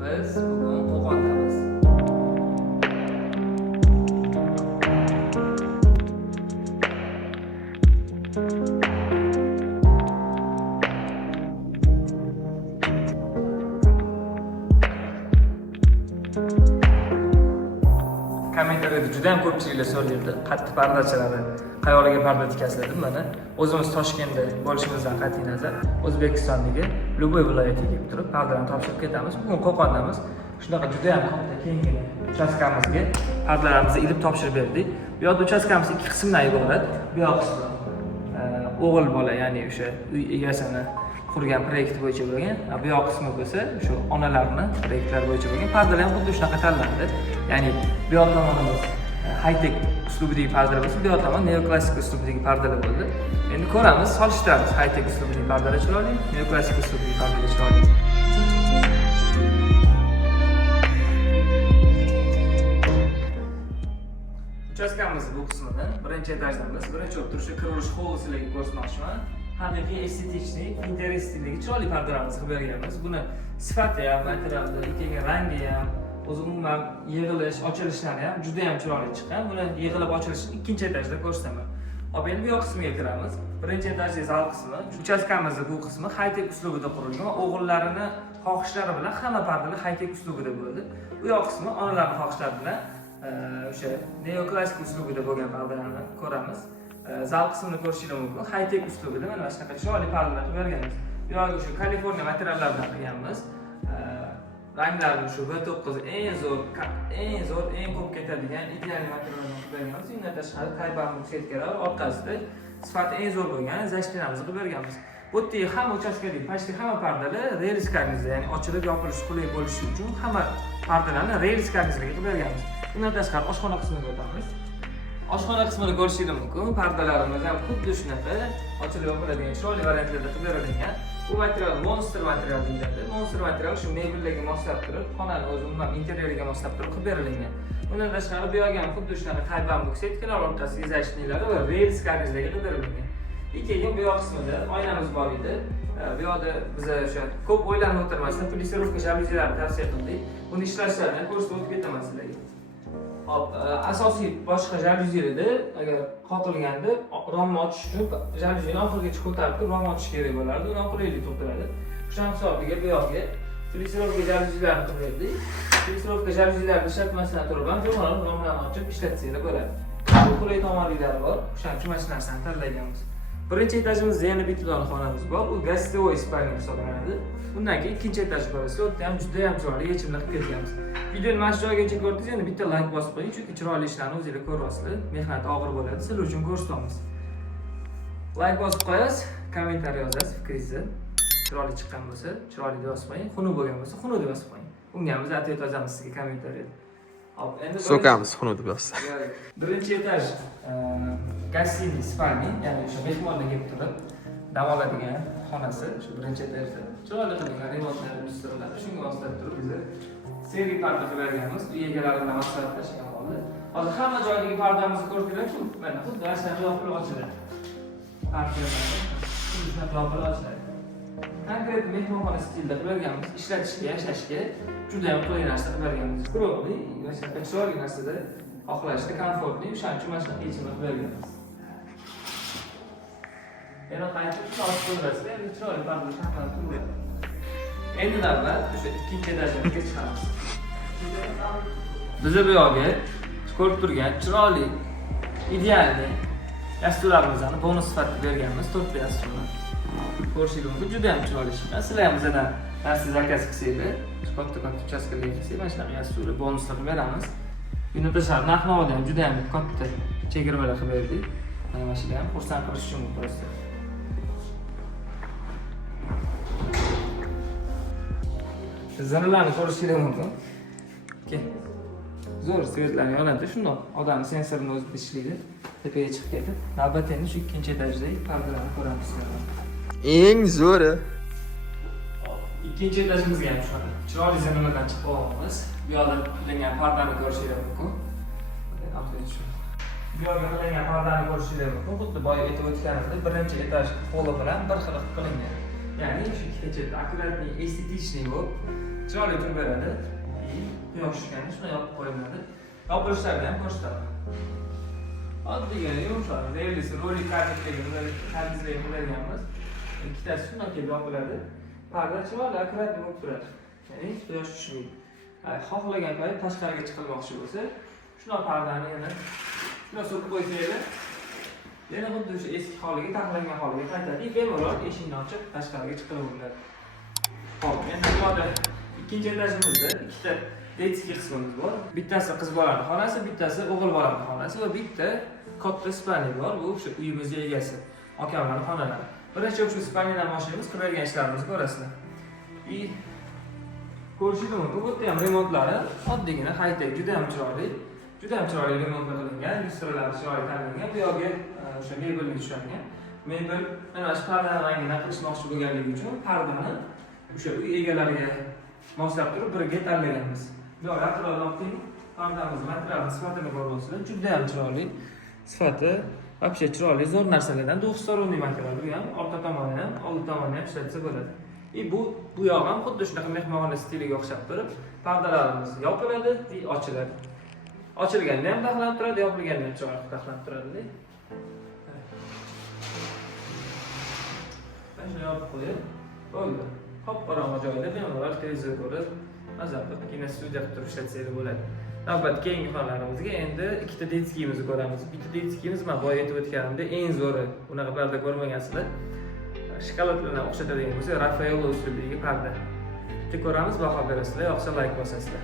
Biz bugun Qo'qondamiz. Kommentariyada juda ham ko'pchiliklar so'raydi, qattiq pardachilari qayerga parda tikasizlar deb. Mana o'zimiz Toshkentda bo'lishimizdan qat'iy nazar O'zbekistondagi Luboy viloyatiga kelib turib pardalarni topshirib ketamiz. Bugun Qo'qondamiz. Shunaqa juda ham katta kengina uchastkamizga pardalarimizni ilib topshirib berdik. Bu yerda uchastkamiz ikki qismdan iborat. Bu yoq qismi o'g'il bola, ya'ni o'sha uy egasini qurgan proyekt bo'yicha bo'lgan. Bu yoq qismi bo'lsa o'sha onalarni proyektlar bo'yicha bo'lgan. Pardalar ham xuddi shunaqa tanlandi. Ya'ni bu yoq tomonimiz high-tech uslubidagi pardalar bo'lsa, bu yoq tomon neoklassik uslubidagi pardalar bo'ldi. Endi ko'ramiz, solishtiramiz. High-tech uslubidagi pardalar chiroyli, neoklassik uslubidagi pardalar chiroyli. Uchastkamiz bu qismidan birinchi etajdamiz. Birinchi o'tirishda qurilish hovlisiga ko'rsatmoqchiman. Haqiqiy estetiklik, interestingligi chiroyli pardalarimizni qilib berganmiz. Buni sifati ham, materiali, ikkiga rangi ham, o'zi umuman yig'ilish, ochilishlari ham juda ham chiroyli chiqqan. Buni yig'ilib ochilishini ikkinchi etajda ko'rsataman. Hop, endi bu yoq qismiga kiramiz. Birinchi etajda zal qismi. Uchastkamizning bu qismi high-tech uslubida qurilgan va o'g'illarni xohishlari bilan hamma pardalar high-tech uslubida bo'ldi. Bu yoq qismi onalarning xohishlari bilan o'sha neoklassik uslubida bo'lgan pardalarni ko'ramiz. Zal qismini ko'rishingiz mumkin. High-tech uslubida mana shunaqa chiroyli pardalar qilib berganmiz. Bu yo'q o'sha Kaliforniya materiallardan qilganmiz. Ranglarni shu B9 eng ko'p ketadigan ideal materiallardan qilib berganmiz. Undan tashqari taybarning setkalar orqasida sifati eng zo'r bo'lgan zashtinamizni qilib berganmiz. Bu yerda hamma uchastkadagi pastki hamma pardalar relief karnizda, ya'ni ochilib yopilishi qulay bo'lishi uchun hamma pardalarni relief karnizga qilib berganmiz. Undan tashqari oshxona qismiga o'tamiz. Oshxona qismini ko'rishingiz mumkin. Pardalarimiz ham xuddi shunaqa ochilib yopiladigan chiroyli variantlarda qilib berilgan. Bu material monster material deyiladi. Monster material shu mebellarga moslab turib, xonani o'zi umuman interyeriga moslab turib qilib berilgan. Undan tashqari bu yoq ham xuddi shunaqa tayban setkalar o'rtasiga zashtinlari va relief karnizlarga qilib berilgan. Ikkinchi bu yoq qismida oynamiz bor edi. Bu yoqda biz o'sha ko'p o'ylanib o'tirmasdan plisirovka jaluzilarni tavsiya qildik. Buni ishlashlarini ko'rsatib o'tib ketaman sizlarga. Hop, asosiy boshqa jaluzilarda agar qoqilganda romni ochish uchun jaluzini oxirigacha ko'tarib turib rom ochish kerak bo'lardi. Uni qulaylik topiladi. O'shaning hisobiga bu yoqga plisirovka jaluzilarni qilib berdik. Plisirovka jaluzilarni ishlatmasdan turib ham bemalol romlarni ochib ishlatsanglar bo'ladi. Bu qulay tomonliklari bor. O'shaning uchun mana shu narsani tanlaganmiz. Birinchi etajimizda yana bitta xonamiz bor. U gostivoy spalnya hisoblanadi. Undan keyin ikkinchi etaj ko'rasiz. O'tda ham juda ham chiroyli yechimlar qilib ketganmiz. Videoni mana shu joygacha ko'rdingiz, yana bitta like bosib qo'ying, chunki chiroyli ishlarni o'zingizlar ko'ryapsizlar. Mehnat og'ir bo'ladi, sizlar uchun ko'rsatamiz. Like bosib qo'yasiz, kommentariy yozasiz fikringizni. Chiroyli chiqqan bo'lsa, chiroyli deb yozib qo'ying, xunuk bo'lgan bo'lsa, xunuk deb yozib qo'ying. Unga ham biz atvet yozamiz sizga kommentariyada. Hop, endi so'kamiz xunuk deb yozsa. Birinchi etaj gостиный spalni, ya'ni o'sha mehmonlar kelib turib dam oladigan xonasi shu birinchi etajda. Chiroyli qilingan remontlar uyushtiriladi. Shunga moslab turib biz seriy parda qilib berganmiz. Uy egalari bilan maslahatlashgan holda. Hozir hamma joydagi pardamizni ko'rdinglar-ku, mana xuddi asli yopilib ochiladi. Pardalarni xuddi shunaqa yopilib ochiladi. Konkret mehmonxona stilida qilib berganmiz. Ishlatishga, yashashga juda ham qulay narsa qilib berganmiz. Quruqli, yoshlar chiroyli narsada xohlashda komfortli, o'shaning uchun mana shunaqa yechimlar qilib berganmiz. Yana qaytib ochib qo'yasizlar, endi chiroyli parda shaqlab turadi. Endi navbat o'sha ikkinchi etajga chiqamiz. Biz bu yoqqa ko'rib turgan chiroyli, idealni dasturlarimizni bonus sifatida berganmiz, 4 ta dasturni. Ko'rishingiz mumkin, juda ham chiroyli chiqqan. Sizlar ham bizdan narsa zakaz qilsanglar, katta uchastkalarga qilsanglar, mana shunaqa dasturlar, bonuslar qilib beramiz. Buni tashqari narx-navoda ham juda ham katta chegirmalar qilib berdik. Mana shular ham xursand qilish uchun просто. Zinalarni ko'rishingiz mumkin. Zo'r svetlarni yonadi, shundoq odam sensorini o'zida ishlaydi. Tepaga chiqib ketib, navbatda endi shu ikkinchi etajdagi pardalarni ko'ramiz. Eng zo'ri. Ikkinchi etajimizga ham shunaqa chiroyli zinalardan chiqib olamiz. Bu yoqda qilingan pardani ko'rishingiz mumkin. Bu yoqda qilingan pardani ko'rishingiz mumkin. Xuddi boya aytib o'tganimdek, birinchi etaj holi bilan bir xil qilingan. Ya'ni shu ikki chetda akkuratniy, estetikniy bo'lib, Chiroyli turib beradi. Quyosh tushganda shunday yopib qo'yiladi. Yopilishlarini ham ko'rsataman. Oddiygina yumshoq, relisi, roli kardizlari qilaganmiz. Ikkitasi shunday kelib yopiladi. Parda chiroyli akkuratli bo'lib turadi. Ya'ni quyosh tushmaydi. Xohlagan payt tashqariga chiqilmoqchi bo'lsa, shunday pardani yana shunday surib qo'ysanglar, yana xuddi o'sha eski holiga, taxlangan holiga qaytadi. Bemalol eshikni ochib tashqariga chiqaveradi. Xo'p, endi bu yerda ikkinchi etajimizda ikkita detskiy qismimiz bor. Bittasi qiz bolaning xonasi, bittasi o'g'il bolaning xonasi va bitta katta spalniya bor. Bu o'sha uyimizning egasi, akamlarning xonalari. Birinchi o'sha spalniyadan boshlaymiz, qiladigan ishlarimizni ko'rasizlar. Ko'rishingiz mumkin, bu yerda ham remontlari oddiygina, high-tech, juda ham chiroyli remontlar qilingan, lyustralar chiroyli tanlangan. Bu yerga o'sha mebelni tushirgan. Mebel mana shu pardaning rangini qilishmoqchi bo'lganligi uchun pardani o'sha uy egalariga moslab turib birga tanlaganmiz. Bu atrofdagi pardamiz materialni sifatini ko'rasizlar, juda ham chiroyli. Sifati вообще chiroyli, zo'r narsalardan, двухсторонний material, bu ham orqa tomoni ham, old tomoni ham ishlatsa bo'ladi. Bu yoq ham xuddi shunaqa mehmonxona stiliga o'xshab turib, pardalarimiz yopiladi va ochiladi. Ochilganda ham taxlanib turadi, yopilganda ham chiroyli taxlanib turadi. Mana shuni yopib qo'yib, bo'ldi. Qop-qorong'i joyda bemalol televizor ko'rib, mazza qilib kinostudiya qilib turib ishlatsangiz bo'ladi. Navbat keyingi xonalarımizga endi ikkita detskiyimizni ko'ramiz. Bitta detskiyimiz men boya aytib o'tganimda eng zo'ri. Unaqa parda ko'rmagansizlar. Shokolad bilan o'xshatadigan bo'lsa, Rafaello usulidagi parda. Bitta ko'ramiz, baho berasizlar, yoqsa like bosasizlar.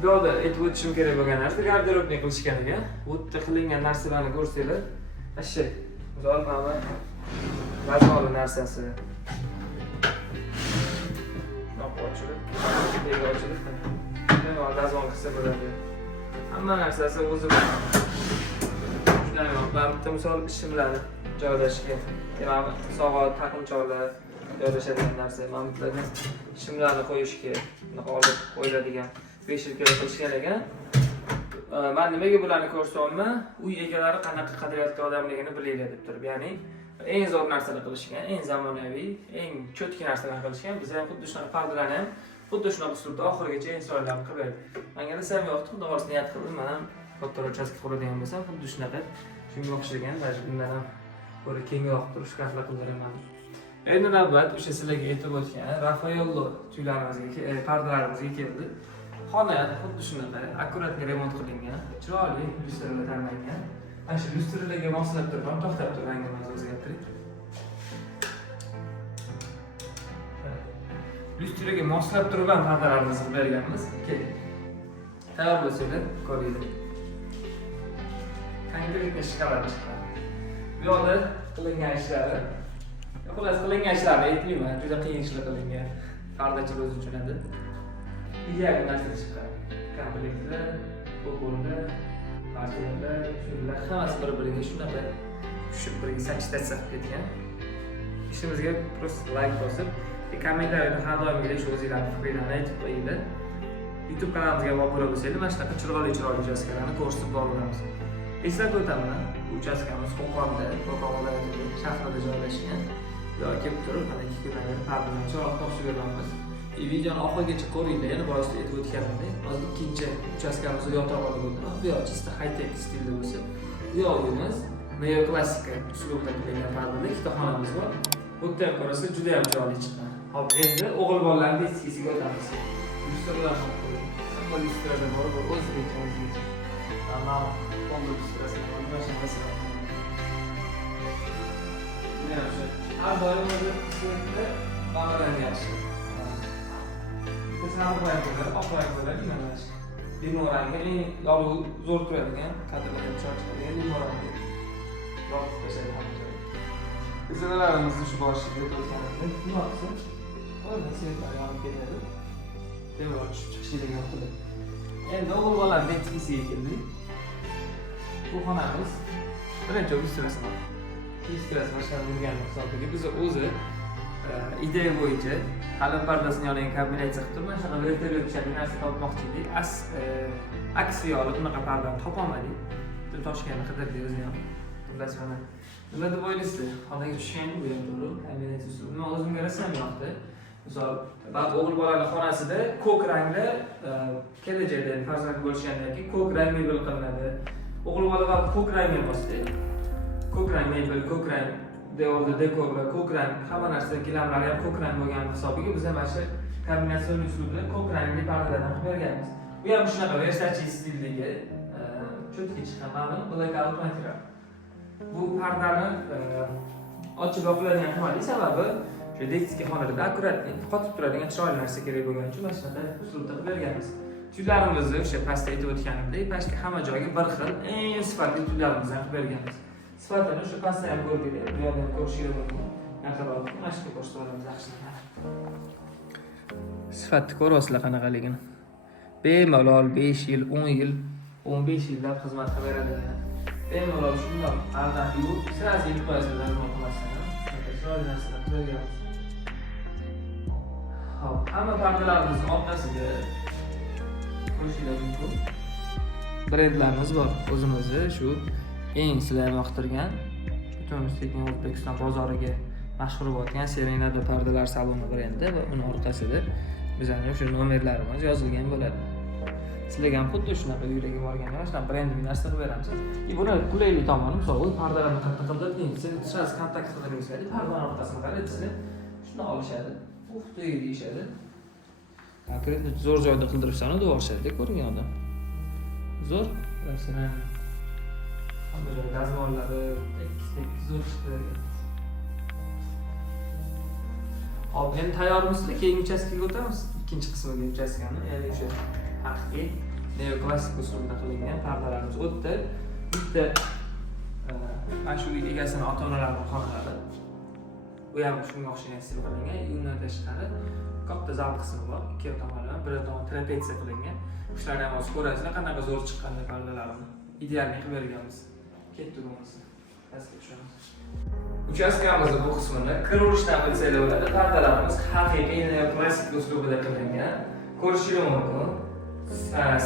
Bu yerda aytib o'tishim kerak bo'lgan narsa garderobni qilishgan ekan. Bu yerda qilingan narsalarni ko'rsanglar, ashyo. Misol mana razmoli narsasi. Ochilib, bemalol dazmol qilsa bo'ladi. Hamma narsasi o'zi bilan. Shunday bitta misol shimlarni joylashgan. Demak, so'g'at, taqinchoqlar joylashadigan narsa. Mana bularga shimlarni qo'yishga, bunaqa olib qo'yiladigan 5 yil qilishgan ekan. Men nimaga bularni ko'rsatmayman? Uy egalari qanaqa qadriyatli odamligini bilinglar deb turib. Ya'ni eng zo'r narsalar qilishgan, eng zamonaviy, eng cho'tki narsalar qilishgan. Biz ham xuddi shunaqa pardalarni ham xuddi shunaqa uslubda oxirigacha eng chiroyli qilib berdik. Menga desam yo'qdi, xudo xohlasa niyat qildim, men ham katta uchastka quradigan bo'lsam, xuddi shunaqa shunga o'xshagan, balki bundan ham ko'ra kengroq turib shkaflar qildiraman. Endi navbat o'sha sizlarga aytib o'tgan Rafaello tuylarimizga, pardalarimizga keldi. Xona xuddi shunaqa, akkuratli remont qilingan, chiroyli lyustralar tanlangan. Ana shu lyustralarga moslab turib, to'xtab turib rangimizni o'zgartirdik. Lyustraga moslab turib ham pardalarimizni berganmiz. Keling. Tayyor bo'lsanglar, ko'ringlar. Konkretni shkalar chiqadi. Bu yerda qilingan ishlari, xullas qilingan ishlarni aytmayman, juda qiyin ishlar qilingan. Pardachilar o'zi tushunadi. Ideal narsa chiqadi. Komplektlar, qo'llar, parchalar, shunlar hammasi bir-biriga shunaqa tushib birga sachitatsiya qilib ketgan. Ishimizga просто like bosib, kommentariyada har doimgidek shu o'zingizlarning fikringizni aytib qo'yinglar. YouTube kanalimizga obuna bo'lsanglar, mana shunaqa chiroyli uchastkalarni ko'rsatib boramiz. Eslatib o'taman, bu uchastkamiz Qo'qonda, Qo'qon viloyatida, shahrida joylashgan. Yo'q, kelib turib, mana 2 kundan beri pardani chiroyli topshirib beramiz. Videoni oxirigacha ko'ringlar, yana boshida aytib o'tganimdek, hozir ikkinchi uchastkamizga yotoq olib o'tdim. Bu yoq chista high-tech stilda bo'lsa, bu yog'imiz neoklassika uslubda qilingan pardada ikkita xonamiz bor. Bu yerda ham ko'rasiz, juda ham chiroyli chiqqan. Hop, endi o'g'il bolalarning detskiysiga o'tamiz. Lyustralar qo'ying. Hamma lyustralar bor, bu o'zbekcha. Mana qo'lda lyustrasi bor, mana shu masala. Mana shu. Har doim o'zi uslubda bog'langan yaxshi. Biz ham qo'yamiz, oq qo'yamiz, mana shu. Limon rangi yorug' zo'r turadigan, kadrlarga chiqadigan limon rangi. Rost tashlab hamma. Izlalarimizni shu boshiga o'tganimiz, nima qilsin? O'rda svetlar yonib ketadi. Bemalol chiqishiga yo'qdi. Endi o'g'il bolalarning detskiysiga keldik. Bu xonamiz birinchi lyustrasi bor. Lyustrasi boshqarib yurgan hisobiga biz o'zi ideya bo'yicha hali pardasini yongan kombinatsiya qilib turib, mana shunaqa vertolyotchalik narsa topmoqchi edik. Aksiya olib bunaqa pardani topolmadik. Toshkentni qidirdik o'zi ham. Xullas mana nima deb o'ylaysizlar? Xonaga tushgan bu ham to'g'ri, kabinet uslubi. Nima o'zimga rasam yoqdi. Misol, ba'zi o'g'il bolalar xonasida ko'k rangda kelajakda farzand bo'lishgandan keyin ko'k rang mebel qilinadi. O'g'il bolalar ko'k rang emasdi. Ko'k rang mebel, ko'k rang devorda dekorlar, ko'k rang hamma narsa gilamlar ham ko'k rang bo'lgan hisobiga biz ham mana shu kombinatsion usulda ko'k rangli pardalardan qilib berganmiz. Bu ham shunaqa Versace stildagi cho'tki chiqqan ma'lum blackout material. Bu pardani ochib yopiladigan qilmalik sababi shu dekski xonada akkuratlik, qotib turadigan chiroyli narsa kerak bo'lgani uchun mana shunaqa usulda qilib berganmiz. Tuylarimizni o'sha pastda aytib o'tganimdek, pastga hamma joyga bir xil eng sifatli tuylarimizni qilib berganmiz. Sifatini o'sha pastda ham ko'rdik, bu yerda ham ko'rishingiz mumkin. Naqadar mana shu ko'rsatamiz yaxshiliklar. Sifatni ko'ryapsizlar qanaqaligini. Bemalol 5 yil, 10 yil, 15 yillab xizmat qilib beradi. Bemalol shundoq ardan yuvib, sirasi yilib qo'yasizlar, nima qilmasdan. Chiroyli narsalar qilib berganmiz. Hop, hamma pardalarimizni o'rtasiga ko'rishingiz mumkin. Brendlarimiz bor. O'zimizni shu eng sizlar yoqtirgan, butun O'zbekiston bozoriga mashhur bo'lgan Serenada pardalar saloni brendi va uning orqasida bizning o'sha nomerlarimiz yozilgan bo'ladi. Sizlarga ham xuddi shunaqa yuragim borgan mana shunaqa brendli narsa qilib beramiz. Buni qulaylik tomoni, misol, u pardalarni qattiq qilib, siz sirasi kontakt qildiringizlar, pardaning orqasini qarab, sizlar shuni olishadi. To'y deyishadi. Konkretno zo'r joyda qildiribsan, deb o'rishadi, ko'rgan odam. Zo'r, masalan, hamma gazmollari, tekis zo'r chiqadi. Hop, endi tayyormizda, keyin uchastkaga o'tamiz. Ikkinchi qismiga uchastkani, ya'ni o'sha haqiqiy neoklassik usulda qilingan pardalarimiz o'tdi. Bitta mana shu uy egasini ota-onalarining xonalari. Bu ham shunga o'xshagan stil qilingan. Undan tashqari katta zal qismi bor. Ikki tomonlama, bir tomon trapetsiya qilingan. Shularni ham o'z ko'rasizlar, qanaqa zo'r chiqqanini pardalarni. Idealni qilib berganmiz. Ketdik bo'lmasa. Pastga tushamiz. Uchastkamizning bu qismini kir urishdan bilsanglar bo'ladi. Pardalarimiz haqiqiy neoklassik uslubida qilingan. Ko'rishingiz mumkin.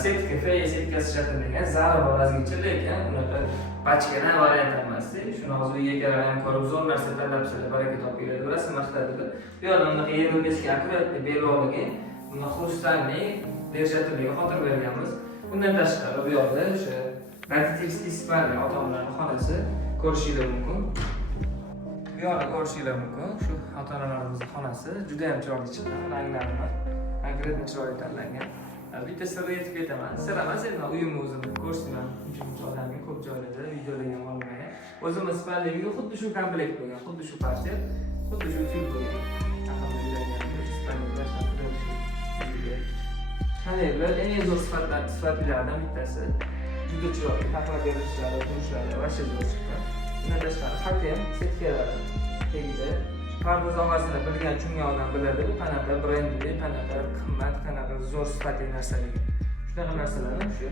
Setka, feya setkasi shakllangan, zara bor azgicha, lekin unaqa bachkana variant emasdi. Shuni hozir uyga kelib ham ko'rib zo'r narsa tanlabsizlar, baraka topib beradi. Rasm maqsadida. Bu yerda unaqa yerga akkuratli belbog'ligi, buni xrustalli bershatiliga xotir berganmiz. Bundan tashqari bu yerda o'sha radioaktiv spalli ota-onalarning xonasi ko'rishingiz mumkin. Bu yerda ko'rishingiz mumkin. Shu ota-onalarimizning xonasi juda ham chiroyli chiqqan, ranglari ham konkretni chiroyli tanlangan. Bitta sirni aytib ketaman. Sir emas, endi uyimni o'zimni ko'rsataman. Uchinchi odamga ko'p joylarda videolarga ham olmagan. O'zimiz spalliga xuddi shu komplekt bo'lgan, xuddi shu parcha, xuddi shu tip bo'lgan. Qanday eng zo'r sifatlardan bittasi. Juda chiroyli, taqlab berishlari, turishlari va shu zo'r chiqqan. Bundan tashqari xatti ham setkalari tegida. Parda sohasini bilgan chunga odam biladi, bu qanaqa brendli, qanaqa qimmat, qanaqa zo'r sifatli narsalar. Shunaqa narsalarni shu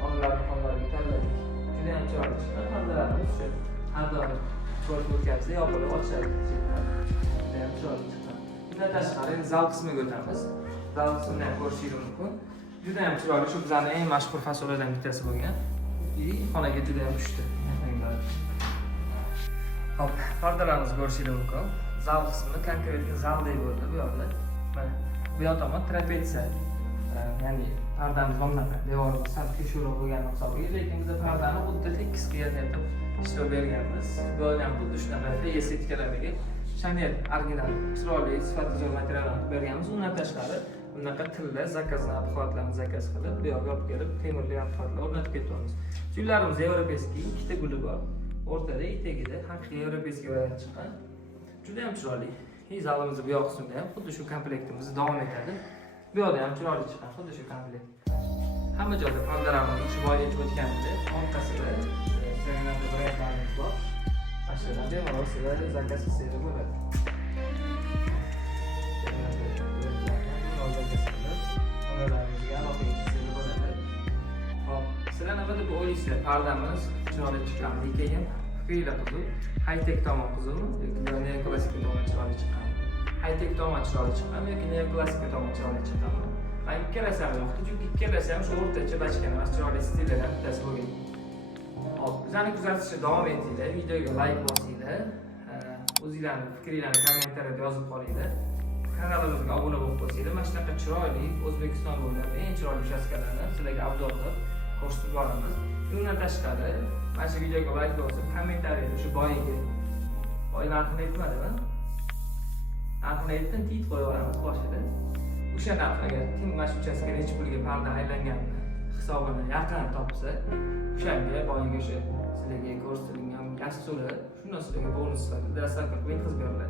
xonlarga tanladik. Juda ham chiroyli chiqqan. Pardalarimiz shu har doim ko'rib o'tganimizda yopilib ochiladi. Juda ham chiroyli chiqqan. Bundan tashqari zal qismiga o'tamiz. Zal qismini ham ko'rishingiz mumkin. Juda ham chiroyli, shu bizning eng mashhur fasolyadan bittasi bo'lgan. Xonaga juda ham tushdi. Hop, pardalarimizni ko'rishingiz mumkin. Zal qismi konkretni zaldek bo'ldi bu yerda. Mana bu yoq tomon trapetsiya. Ya'ni pardamiz bo'lmagan, devorimiz sal teshuvroq bo'lgani hisobiga, lekin biz pardani xuddi tekis qilib ishlab berganmiz. Bu ham xuddi shunaqa feya setkalarga Chanel original chiroyli sifatli zo'r materiallarni qilib berganmiz. Undan tashqari bunaqa tilla zakazlar, apparatlarni zakaz qilib, bu yoqqa olib kelib, temirli apparatlar o'rnatib ketyapmiz. Tuylarimiz yevropeyskiy, ikkita guli bor. O'rtada etagida haqiqiy yevropeyskiy variant chiqqan. Juda ham chiroyli. Zalimizning bu yoq qismida ham xuddi shu komplektimiz davom etadi. Bu yoqda ham chiroyli chiqqan, xuddi shu komplekt. Hamma joyda pardalarni ichi boy etib o'tganimda, orqasida Serenada brendlarimiz bor. Ashtadan bemalol sizlar zakaz qilsangiz bo'ladi. Sizlar nima deb o'ylaysizlar? Pardamiz chiroyli chiqqanmi? Keyin fikringlar qiziq. High-tech tomon qizig'mi yoki neoklassik tomon chiroyli chiqqanmi? High-tech tomon chiroyli chiqqanmi yoki neoklassik tomon chiroyli chiqqanmi? Men ikkalasi ham yoqdi, chunki ikkalasi ham shu o'rtacha bachkana emas, chiroyli stillardan bittasi bo'lgan. Hop, bizlarni kuzatishda davom etinglar, videoga like bosinglar, o'zinglarning fikringlarni kommentariyada yozib qolinglar. Kanalimizga obuna bo'lib qo'ysanglar, mana shunaqa chiroyli O'zbekiston bo'ylab eng chiroyli uchastkalarni sizlarga obzor qilib ko'rsatib boramiz. Bundan tashqari, mana shu videoga like bosib, kommentariyada o'sha boyagi narxini aytmadimi? Narxini aytdim, tit qo'yib yuboramiz boshida. O'sha narx agar kim mana shu uchastka necha pulga parda aylanganini hisobini yaqin topsa, o'shanga boyagi o'sha sizlarga ko'rsatilgan dasturi, shundan sizlarga bonus sifatida dastlabki yetkazib beriladi.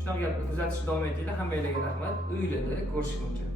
Shunaqa gapni kuzatishda davom etinglar. Hammanglarga rahmat. Uylarda ko'rishguncha.